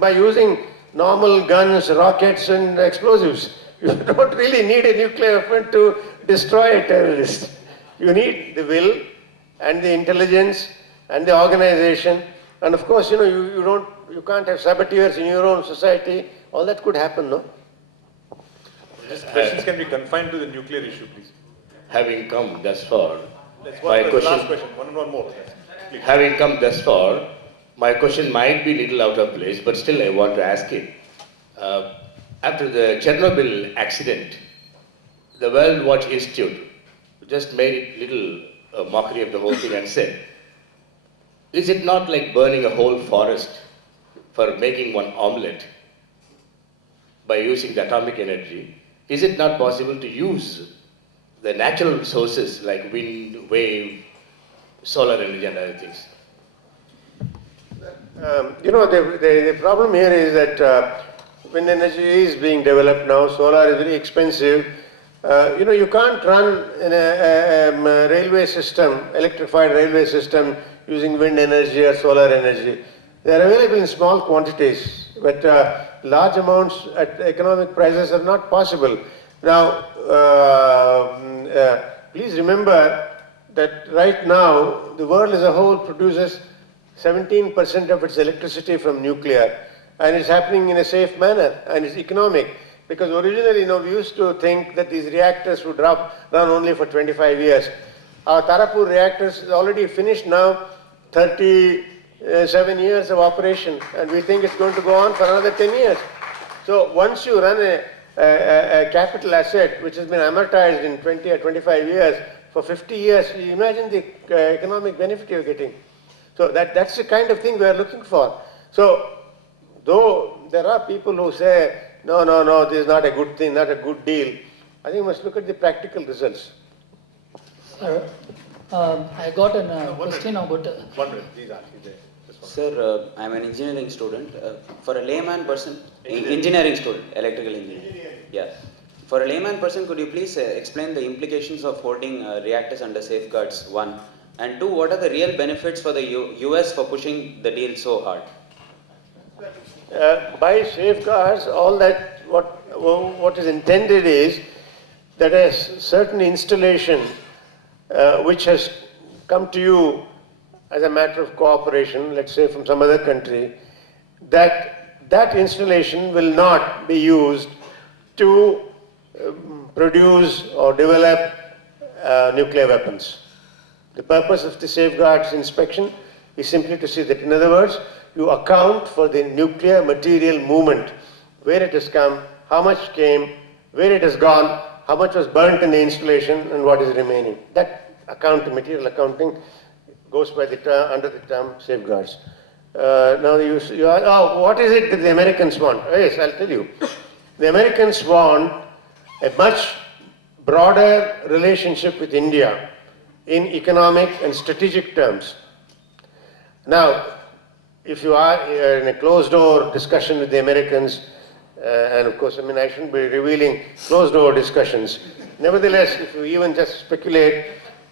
by using normal guns, rockets and explosives. You don't really need a nuclear weapon to destroy a terrorist. You need the will and the intelligence and the organization. And of course, you can't have saboteurs in your own society. All that could happen, no? These questions can be confined to the nuclear issue, please. Having come thus far, Last question, one more. Please. Having come thus far, my question might be a little out of place, but still I want to ask it. After the Chernobyl accident, the World Watch Institute just made it little mockery of the whole thing and said, is it not like burning a whole forest for making one omelette by using the atomic energy? Is it not possible to use the natural sources like wind, wave, solar energy and other things? The problem here is that wind energy is being developed now. Solar is very expensive. You can't run in a railway system, electrified railway system, using wind energy or solar energy. They are available in small quantities, but large amounts at economic prices are not possible. Now, please remember that right now the world as a whole produces 17% of its electricity from nuclear, and it's happening in a safe manner and it's economic. Because originally, we used to think that these reactors would run only for 25 years. Our Tarapur reactors is already finished now, 37 years of operation, and we think it's going to go on for another 10 years. So once you run a capital asset which has been amortized in 20 or 25 years for 50 years, you imagine the economic benefit you're getting. So that's the kind of thing we are looking for. So though there are people who say, no, this is not a good thing, not a good deal, I think we must look at the practical results. Sir, I got a question about... One minute, please ask you there. Sir, I'm an engineering student. For a layman person, engineering student, electrical engineering. Yeah. For a layman person, could you please explain the implications of holding reactors under safeguards, one? And two, what are the real benefits for the US for pushing the deal so hard? By safeguards, all that what is intended is that a certain installation which has come to you as a matter of cooperation, let's say from some other country, that installation will not be used to produce or develop nuclear weapons. The purpose of the safeguards inspection is simply to see that, in other words, you account for the nuclear material movement, where it has come, how much came, where it has gone, how much was burnt in the installation, and what is remaining. That material accounting goes by under the term safeguards. Now you are, what is it that the Americans want? Yes, I'll tell you. The Americans want a much broader relationship with India in economic and strategic terms. Now, if you are in a closed-door discussion with the Americans, and of course, I shouldn't be revealing closed-door discussions. Nevertheless, if you even just speculate,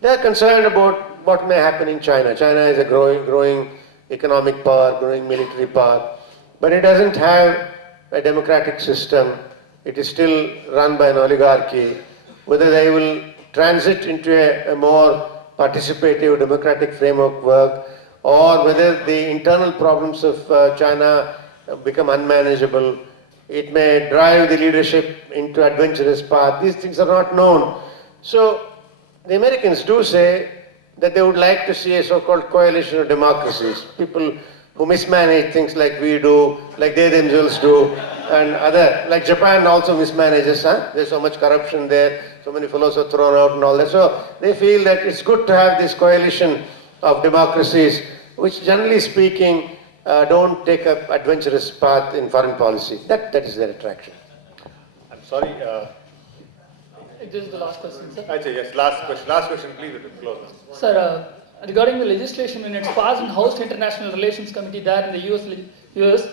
they are concerned about what may happen in China. China is a growing economic power, growing military power, but it doesn't have a democratic system. It is still run by an oligarchy. Whether they will transit into a more participative democratic framework work, or whether the internal problems of China become unmanageable, it may drive the leadership into adventurous path. These things are not known. So the Americans do say that they would like to see a so-called coalition of democracies, people who mismanage things like we do, like they themselves do, and like Japan also mismanages. There's so much corruption there, so many fellows are thrown out and all that. So they feel that it's good to have this coalition of democracies, which generally speaking don't take up adventurous path in foreign policy. That is their attraction. I'm sorry. This is the last question, sir. I'd say yes, last question, please, to close now. Sir, regarding the legislation, when it's passed in House International Relations Committee there in the US,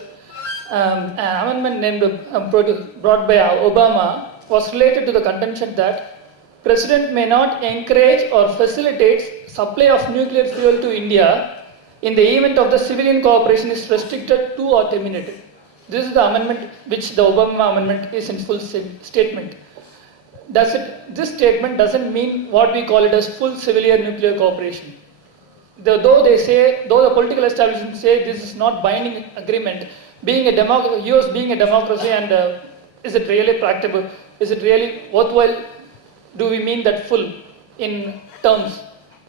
an amendment brought by Obama was related to the contention that President may not encourage or facilitate supply of nuclear fuel to India in the event of the civilian cooperation is restricted to or terminated. This is the amendment which the Obama amendment is in full statement. This statement doesn't mean what we call it as full civilian nuclear cooperation. Though the political establishment say this is not binding agreement, US being a democracy, and is it really practicable? Is it really worthwhile? Do we mean that full in terms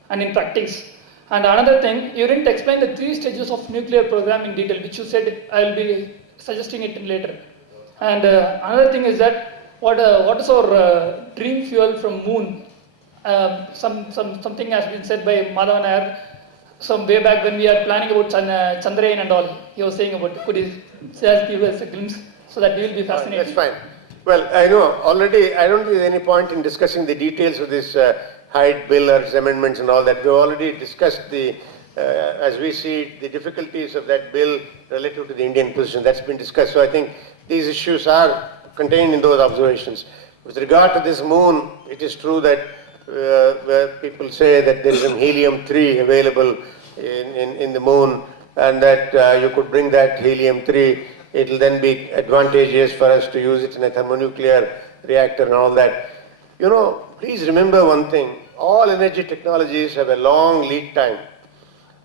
and in practice? And another thing, you didn't explain the 3 stages of nuclear program in detail, which you said I will be suggesting it later. And another thing is that what is our dream fuel from moon? Something has been said by Madhavan Nair some way back when we are planning about Chandrayaan and all. He was saying about, could you just give us a glimpse so that we will be fascinated? That's fine. Well, I know already, I don't think there's any point in discussing the details of this Hyde bill or amendments and all that. We've already discussed as we see it, the difficulties of that bill relative to the Indian position. That's been discussed. So I think these issues are contained in those observations. With regard to this moon, it is true that where people say that there is an helium-3 available in the moon, and that you could bring that helium-3, it will then be advantageous for us to use it in a thermonuclear reactor and all that. You know, please remember one thing, all energy technologies have a long lead time.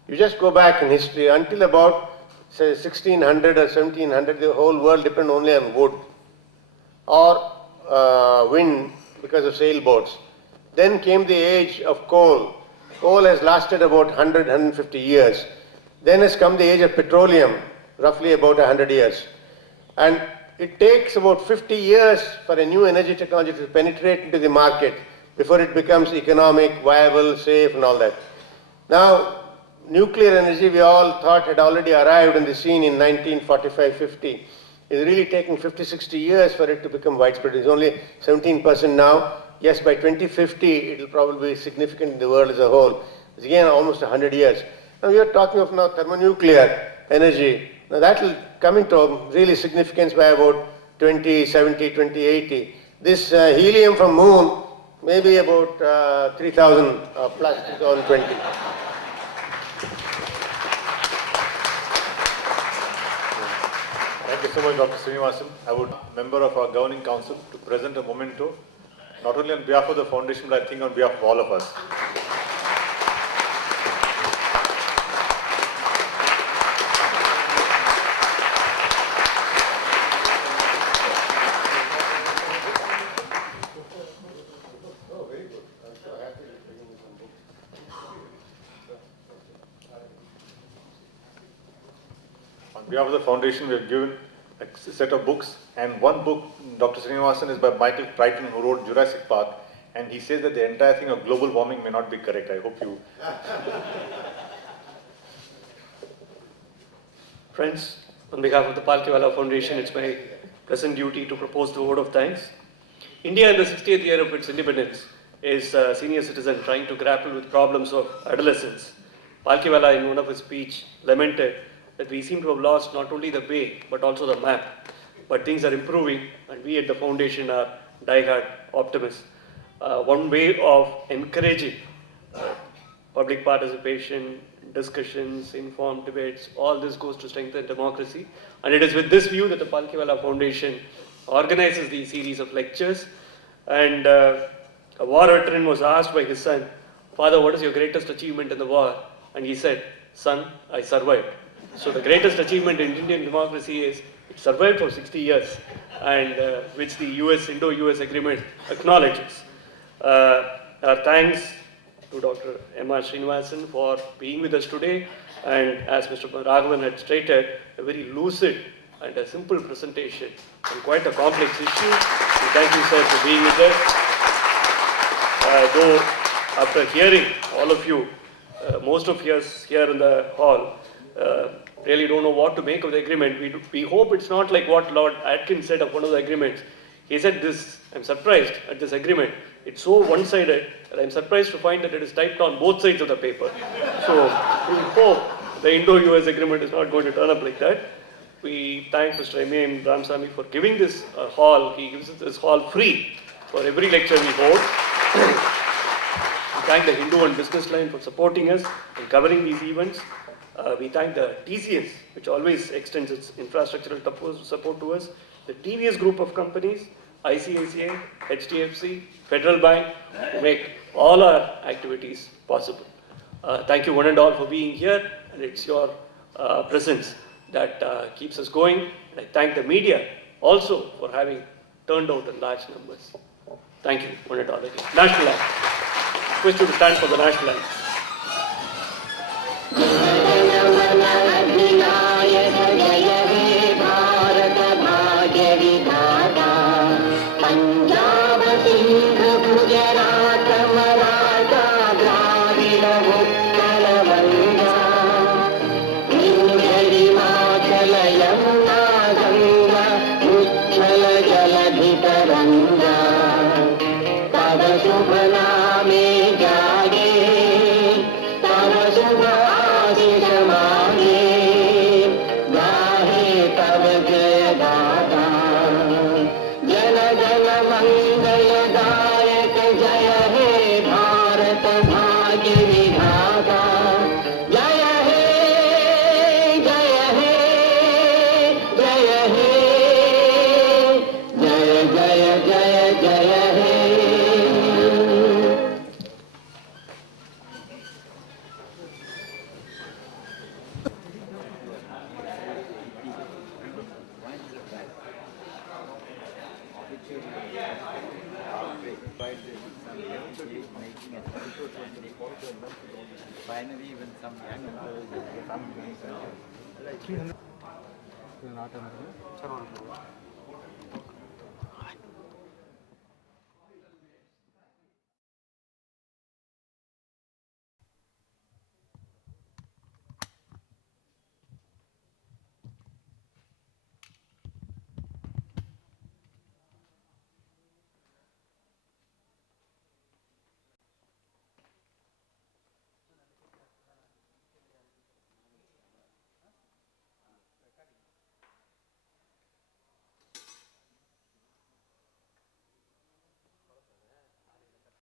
You just go back in history, until about say 1600 or 1700, the whole world depended only on wood or wind because of sailboats. Then came the age of coal. Coal has lasted about 100, 150 years. Then has come the age of petroleum, roughly about 100 years. And it takes about 50 years for a new energy technology to penetrate into the market before it becomes economic, viable, safe and all that. Now, nuclear energy, we all thought had already arrived on the scene in 1945-50. It's really taking 50, 60 years for it to become widespread. It's only 17% now. Yes, by 2050, it will probably be significant in the world as a whole. It's again almost 100 years. Now we are talking of now thermonuclear energy. Now that will come into really significance by about 2070, 2080. This helium from moon may be about 3000 plus 2020. Thank you so much, Dr. Sreenivasan. I would, member of our governing council, to present a memento, not only on behalf of the foundation, but I think on behalf of all of us. On behalf of the foundation, we have given a set of books, and one book, Dr. Sreenivasan, is by Michael Crichton, who wrote Jurassic Park, and he says that the entire thing of global warming may not be correct. I hope you... Friends, on behalf of the Palkhivala Foundation, it's my present duty to propose the vote of thanks. India, in the 60th year of its independence, is a senior citizen trying to grapple with problems of adolescence. Palkhivala, in one of his speech, lamented that we seem to have lost not only the way, but also the map. But things are improving, and we at the foundation are die-hard optimists. One way of encouraging public participation, discussions, informed debates, all this goes to strengthen democracy. And it is with this view that the Palkhivala Foundation organizes these series of lectures. And a war veteran was asked by his son, "Father, what is your greatest achievement in the war?" And he said, "Son, I survived." So the greatest achievement in Indian democracy is it survived for 60 years, and which the Indo-US agreement acknowledges. Our thanks to Dr.M.R Sreenivasan for being with us today, and as Mr. Raghavan had stated, a very lucid and a simple presentation on quite a complex issue. So thank you, sir, for being with us. Though after hearing all of you, most of us here in the hall really don't know what to make of the agreement. We hope it's not like what Lord Atkins said of one of the agreements. He said this, "I'm surprised at this agreement. It's so one-sided that I'm surprised to find that it is typed on both sides of the paper." So we hope the Indo-US agreement is not going to turn up like that. We thank Mr. M.A. Ramsamy for giving this hall. He gives us this hall free for every lecture we hold. We thank the Hindu and Business Line for supporting us and covering these events. We thank the TCS, which always extends its infrastructural support to us, the TVS group of companies, ICICI, HDFC, Federal Bank, who make all our activities possible. Thank you one and all for being here, and it's your presence that keeps us going. And I thank the media also for having turned out in large numbers. Thank you one and all again. National anthem. Request you to stand for the national anthem. Finally, when some young people come,